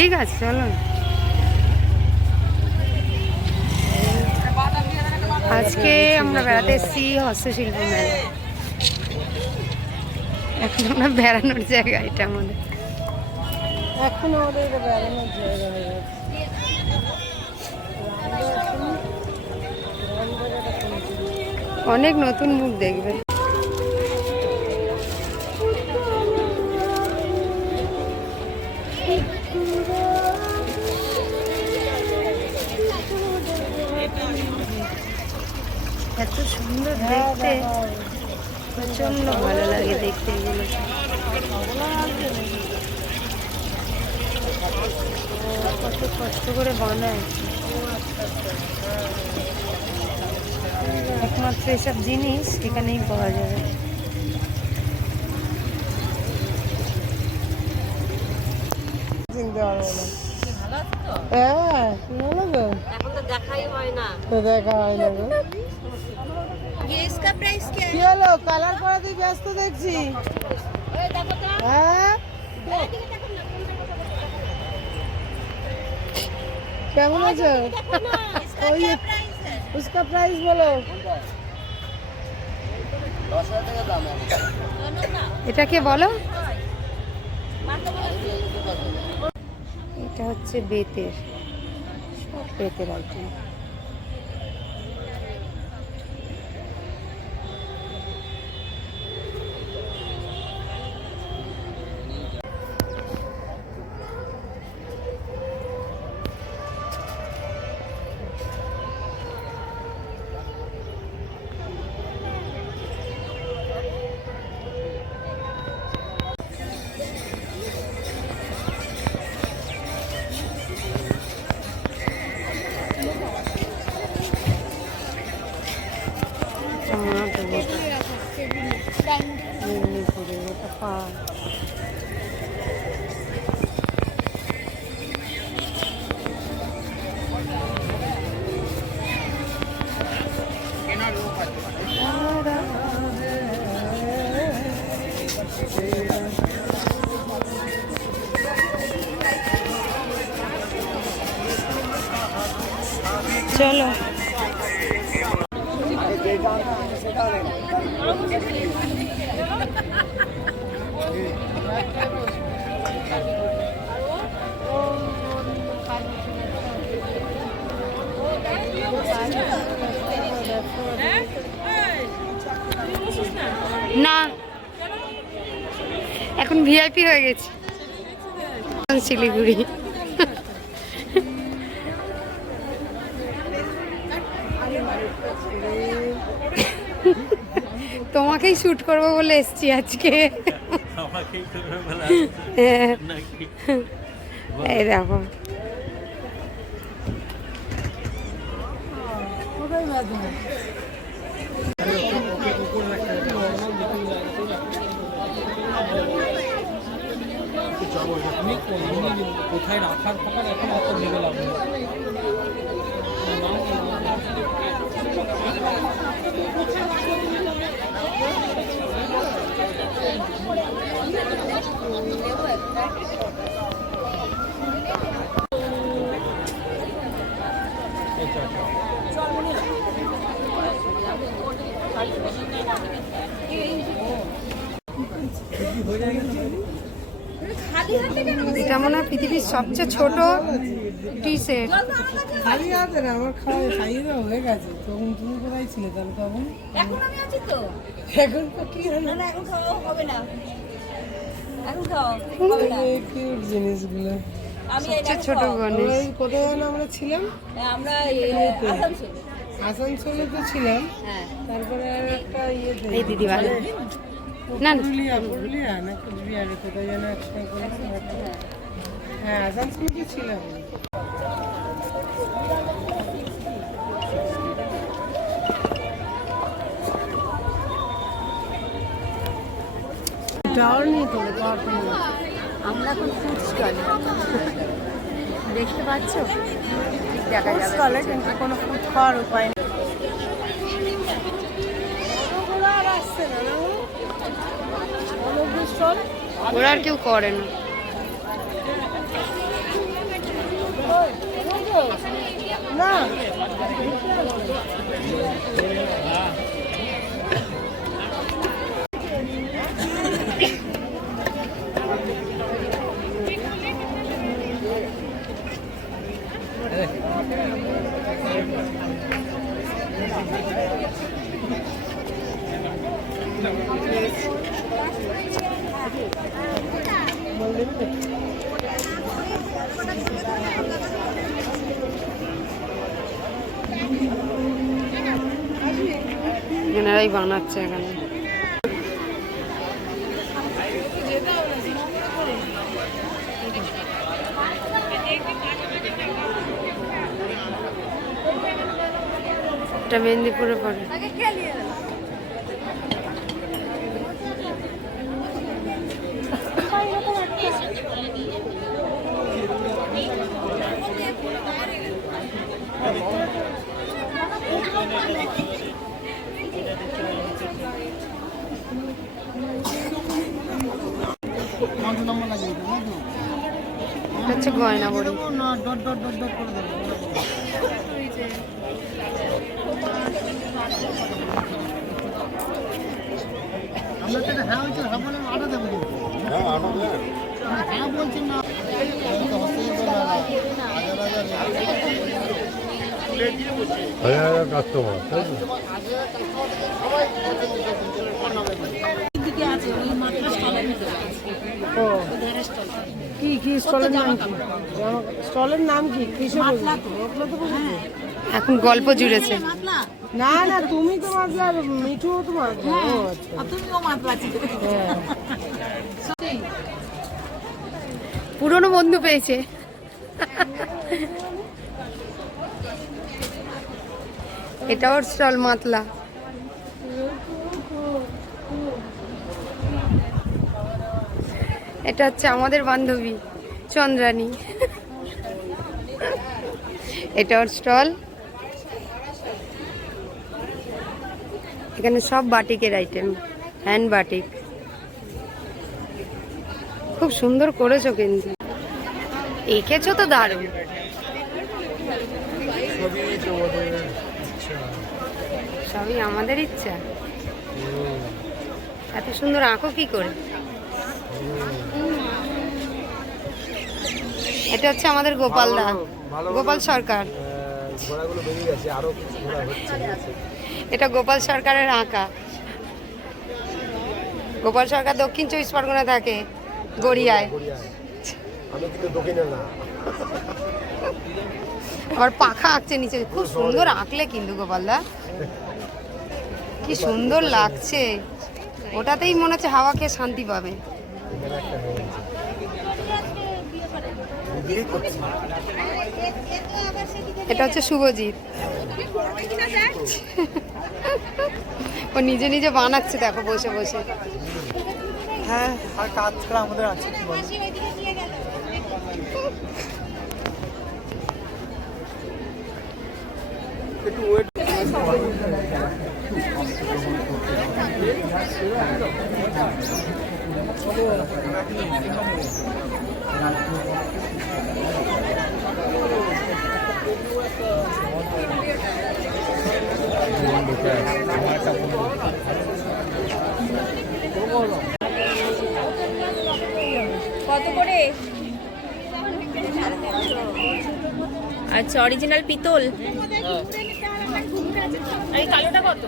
ঠিক আছে চলো। আজকে আমরা বেড়াতে এসেছি হস্তশিল্প মেলা। এখন আমরা বেড়ানোর জায়গা, এটা আমাদের এখন আমাদের এটা বেড়ানোর জায়গা হয়ে গেছে। অনেক নতুন মুখ দেখবে। এত সুন্দর দেখতে, প্রচন্ড ভালো লাগে দেখতে এগুলো। কত কষ্ট করে বানায়, একমাত্র এসব জিনিস এখানেই পাওয়া যাবে। চিনতে পারবো না। হ্যাঁ ভালো তো, এখন তো দেখাই হয় না। তো দেখা হয় না গো। ये इसका प्राइस क्या কি হলো, কালার করাতেই ব্যস্ত দেখছি। है? देखो तो। হ্যাঁ কেমন আছো? देखो ना, इसका ওই क्या प्राइस है? उसका प्राइस বলো। दोनों का। এটাকে বলো। मात्र बोलो। এটা হচ্ছে বেতের, সব বেতের আইটেম। চলো না, এখন ভিআইপি হয়ে গেছি শিলিগুড়ি। তোমাকেই শুট করবো বলে এসছি আজকে। এই দেখো কোথায় রাখার থাকার এখন অত ভেবে লাভ নেই। এটা মনে হয় পৃথিবীর সবচেয়ে ছোট টি সেট। খালি হাতে না, আমার খাওয়া খাইয়ে দেওয়া হয়ে গেছে। তখন তুমি কোথায় ছিলে তাহলে? তখন এখন আমি আছি তো। এখন তো কি হলো? না না, এখন খাওয়া হবে না। এখন খাওয়া হবে না। কিউট জিনিসগুলো। আমি এই সবচেয়ে ছোট গণেশ। ওই কোথায় যেন আমরা ছিলাম? আমরা আসানসোল। আসানসোলে তো ছিলাম, হ্যাঁ। তারপরে আর একটা এই দিদি ভালো না না, পুরুলিয়া না কুচবিহারে কোথায় যেন একসঙ্গে করেছি। হ্যাঁ আসানসোলে তো ছিলাম। টাওয়ার নিয়ে তোলে আমরা এখন ফুড স্টল দেখতে পাচ্ছ, ঠিক দেখা যাবে। স্টলে কিন্তু কোনো ফুড খাওয়ার উপায় নেই। আর আসছে না না, অনেক স্টল ওরা আর কেউ করে না। ওরাই বানাচ্ছে এখানে। এটা মেদিনীপুরে পড়ে। হচ্ছে গয়না বড়ি। কাস্টমার কি কি স্টলের নাম কি? স্টলের নাম কি? কিসে এখন গল্প জুড়েছে। না না, তুমি তো মাতলা, মিঠু তো মাতলা। তুমিও মাতলা। পুরনো বন্ধু পেয়েছে। এটা ওর স্টল মাতলা। এটা হচ্ছে আমাদের বান্ধবী চন্দ্রানী। এটা ওর স্টল। এখানে সব বাটিকের আইটেম, হ্যান্ড বাটিক। খুব সুন্দর করেছো কিন্তু, এঁকেছো তো দারুণ। সবই আমাদের ইচ্ছা। এত সুন্দর আঁকো কি করে? এটা হচ্ছে আমাদের গোপাল দা, গোপাল সরকার। এটা গোপাল সরকারের আঁকা। গোপাল সরকার দক্ষিণ 24 পরগনা থাকে, গড়িয়ায়। আবার পাখা আঁকছে নিচে। খুব সুন্দর আঁকলে কিন্তু গোপালদা, কি সুন্দর লাগছে। ওটাতেই মনে হচ্ছে হাওয়া খেয়ে শান্তি পাবে। এটা হচ্ছে শুভজিৎ। ও নিজে নিজে বানাচ্ছে, দেখো বসে বসে। হ্যাঁ, আর কাজ করা আমাদের আছে। একটু ওয়েট। কত করে? আচ্ছা, অরিজিনাল পিতল। এই কালোটা কত?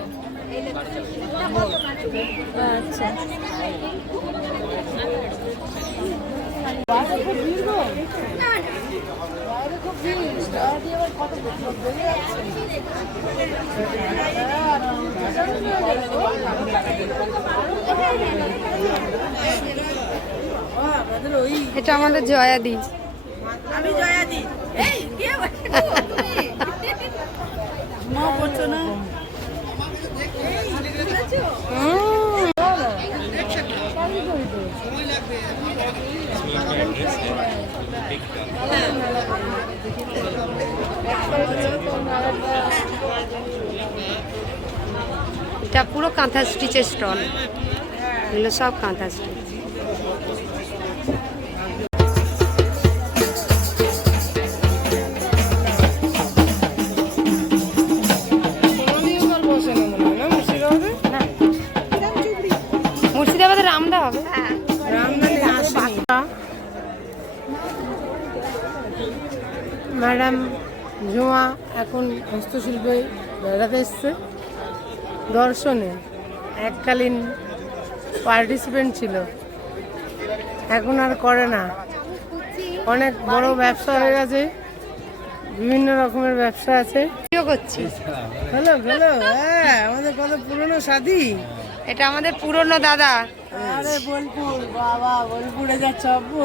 আচ্ছা, এটা আমাদের জয়াদি। আমি জয়াদি। এই কে মা করছো না? এটা পুরো কাঁথা স্টিচের স্টল। এগুলো সব কাঁথা স্টিচ। মুর্শিদাবাদের রামদা হবে। ম্যাডাম ঝুমা এখন হস্তশিল্পে বেড়াতে এসছে, দর্শনে এককালীন পার্টিসিপেন্ট ছিল, এখন আর করে না। অনেক বড় ব্যবসা হয়ে গেছে, বিভিন্ন রকমের ব্যবসা আছে। ভিডিও করছি। হ্যালো হ্যালো, হ্যাঁ আমাদের কত পুরনো সাথী। এটা আমাদের পুরনো দাদা। আরে বোলপুর, বাবা বোলপুরে যাচ্ছে অব্বু।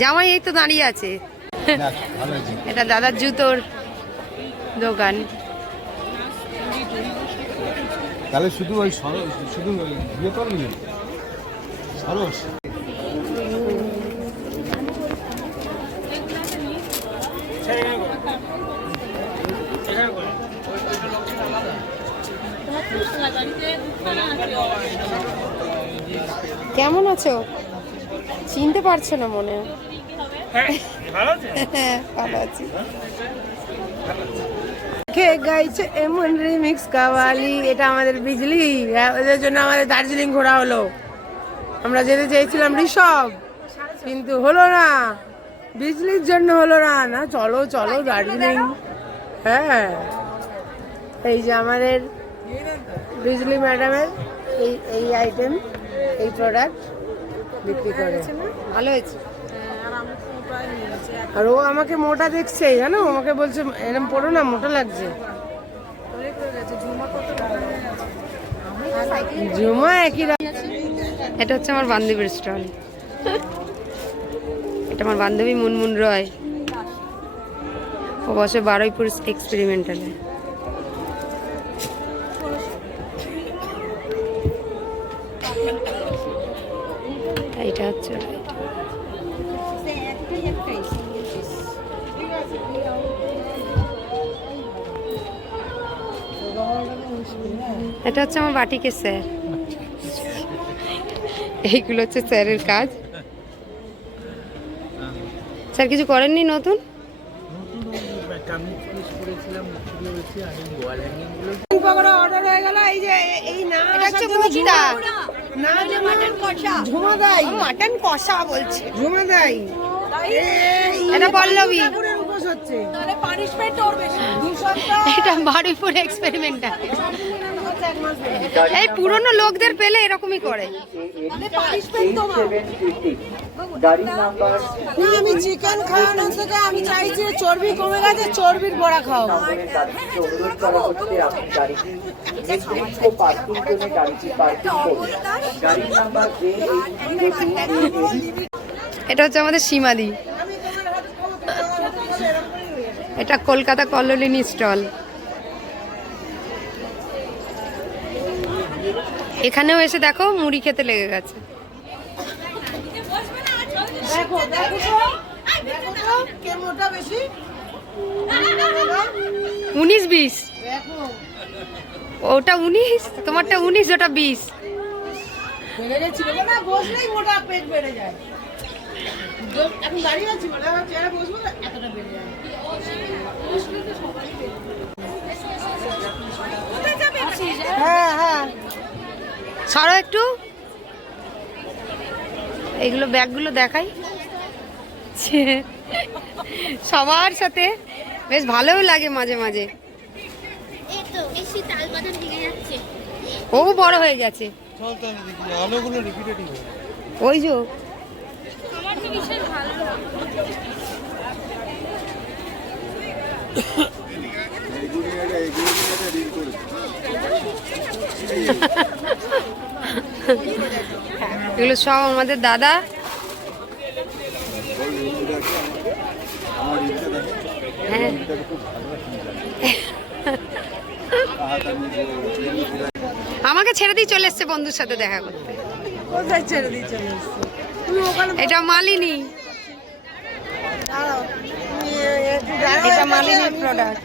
জামাই এই তো দাঁড়িয়ে আছে। এটা দাদার জুতোর দোকান। তাহলে শুধু ওই শুধু ইয়ে করবি সরস। কেমন আছো? চিনতে পারছো না মনে হয়। ভালো আছি। কে গাইছে এমন রিমিক্স কাওয়ালি, এটা আমাদের বিজলি। ওদের জন্য আমাদের দার্জিলিং ঘোরা হলো। আমরা যেতে চেয়েছিলাম ঋষভ, কিন্তু হলো না, বিজলির জন্য হলো না। না চলো চলো দার্জিলিং। হ্যাঁ, এই যে আমাদের বিজলি ম্যাডামের এই এই আইটেম, এই প্রোডাক্ট বিক্রি করে। ভালো হয়েছে। আর ও আমাকে মোটা দেখছে, জানো, আমাকে বলছে এরকম পড়ো না, মোটা লাগছে। ঝুমা একই এটা হচ্ছে আমার বান্ধবীর স্টল। এটা আমার বান্ধবী মুনমুন রয়। ও বসে বারুইপুর এক্সপেরিমেন্টালে। এইটা হচ্ছে এটা হচ্ছে আমার বাটিকের স্যার। এইগুলো হচ্ছে স্যারের কাজ। স্যার কিছু করেননি নতুন? অর্ডার হয়ে গেল। এই যে এই না, এটা হচ্ছে কোফতা। না মাটন কষা, ঝুমা দাই, মাটন কষা বলছে। ঝুমা দাই। এটা পল্লবী। উপোস হচ্ছে। তাহলে পানিশমেন্ট ওর বেশি। এটা বারুইপুর এক্সপেরিমেন্টাল। এই পুরনো লোকদের পেলে এরকমই করে। তাহলে পানিশমেন্ট তোমার। না, আমি চিকেন খাওয়ানোর থেকে আমি চাইছি চর্বি কমে গেছে, চর্বির বড়া খাও। এটা হচ্ছে আমাদের সীমাদি। এটা কলকাতা কলোনি স্টল। এখানেও এসে দেখো মুড়ি খেতে লেগে গেছে। দেখো দেখো দেখো তো কে মোটা বেশি। 19-20। দেখো ওটা 19, তোমারটা 19, ওটা 20। বেড়ে গেছিল না, বসলেই মোটা পেট বেড়ে যায়। এখন দাঁড়িয়ে আছি মানে আমার চেয়ারে বসবো না, এতটা বেড়ে যায়। হ্যাঁ হ্যাঁ, সরো একটু। এইগুলো ব্যাগগুলো দেখাই। সবার সাথে বেশ ভালোও লাগে মাঝে মাঝে। ও বড় হয়ে গেছে। ওই যে এগুলো সব আমাদের দাদা। হ্যাঁ, আমাকে ছেড়ে দিয়ে চলে এসছে বন্ধুর সাথে দেখা করতে। কোথায় ছেড়ে দিয়ে চলে এসছো তুমি? ওখানে এটা মালিনী। দাঁড়াও, তুমি একটু দাঁড়াও। এটা মালিনীর প্রোডাক্ট।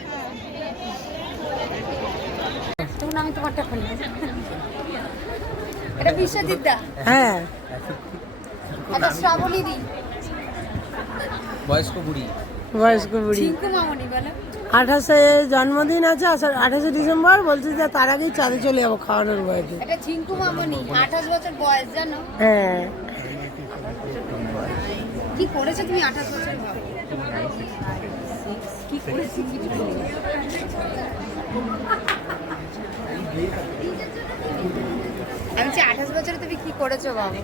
তখন আমি তোমারটা খুলবো। এটা বিশ্বজিৎ দা। হ্যাঁ, এটা শ্রাবণী দি। বয়স্ক বুড়ি। বয়স্ক বুড়ি। ঝিঙ্কু মামনি বলে। 28-এ জন্মদিন আছে, 28শে ডিসেম্বর। বলছি যে তার আগেই চাঁদে চলে যাবো খাওয়ানোর বয়সে। এটা ঝিঙ্কু মামনি, 28 বছর বয়স, জানো? হ্যাঁ, কি করেছো তুমি 28 বছর বয়স? কি করেছি? আমি 28 বছরে তুমি কি করেছো বাবা?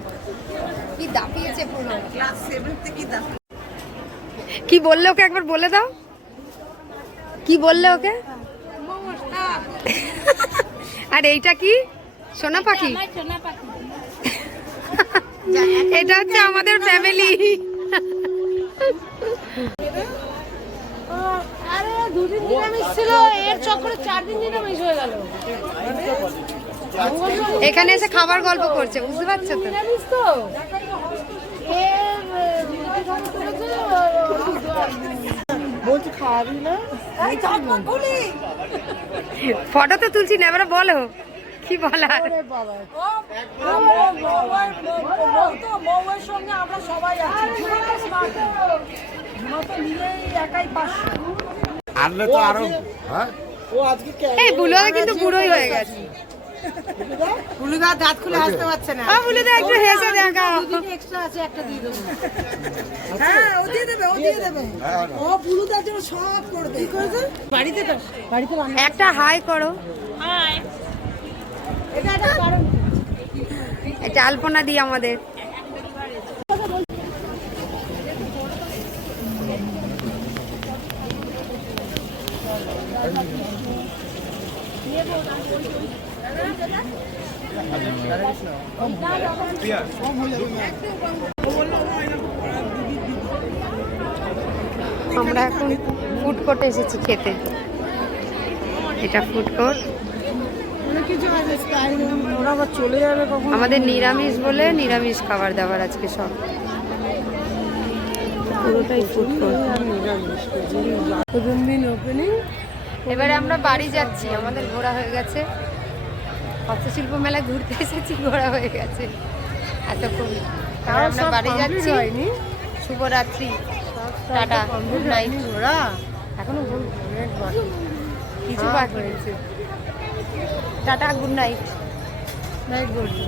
কি দাপিয়েছে পুরো। ক্লাস 7 থেকে কি বললে ওকে একবার বলে দাও। কি বললে ওকে? আর এইটা কি? সোনা পাখি। আমার সোনা পাখি। এটা হচ্ছে আমাদের ফ্যামিলি। আরে দুদিন নিরামিষ ছিল, এর চক্করে 4 দিন নিরামিষ হয়ে গেল। এখানে এসে খাবার গল্প করছে, বুঝতে পারছো তো? নিরামিষ তো বলছি খাওয়াবি না? ফটো তো তুলছি না, এবারে বলো কি বলার। আনলে তো আরো হ্যাঁ এই বুলুদা কিন্তু বুড়োই হয়ে গেছে। বুলুদা দাঁত খুলে হাসতে পারছে না। বুলুদা একটু হেসে দেখাও। এক্সট্রা আছে, একটা দিয়ে দেবো। হ্যাঁ, ও দিয়ে দেবে, ও দিয়ে দেবে। ও বুলুদার জন্য সব করবে। কি করেছে? বাড়িতে রান্না। একটা হাই করো। হাই। এটা একটা কারণ। একটা আলপনা দিই আমাদের। আমরা এখন ফুড কোর্টে এসেছি খেতে। এটা ফুড কোর্ট। ওরা আবার চলে যাবে কখন? আমাদের নিরামিষ বলে নিরামিষ খাবার দাবার আজকে সব, পুরোটাই ফুড কোর্ট। প্রথম দিন ওপেনিং। এবারে আমরা বাড়ি যাচ্ছি, আমাদের ঘোরা হয়ে গেছে। হস্তশিল্প মেলা ঘুরতে এসেছি, ঘোরা হয়ে গেছে এতক্ষণ। এবার আমরা বাড়ি যাচ্ছি। শুভরাত্রি, টাটা, গুড নাইট। ঘোরা এখনো অনেক বাকি, কিছু বাকি রয়েছে। Tata, good night. নাইট বলছি।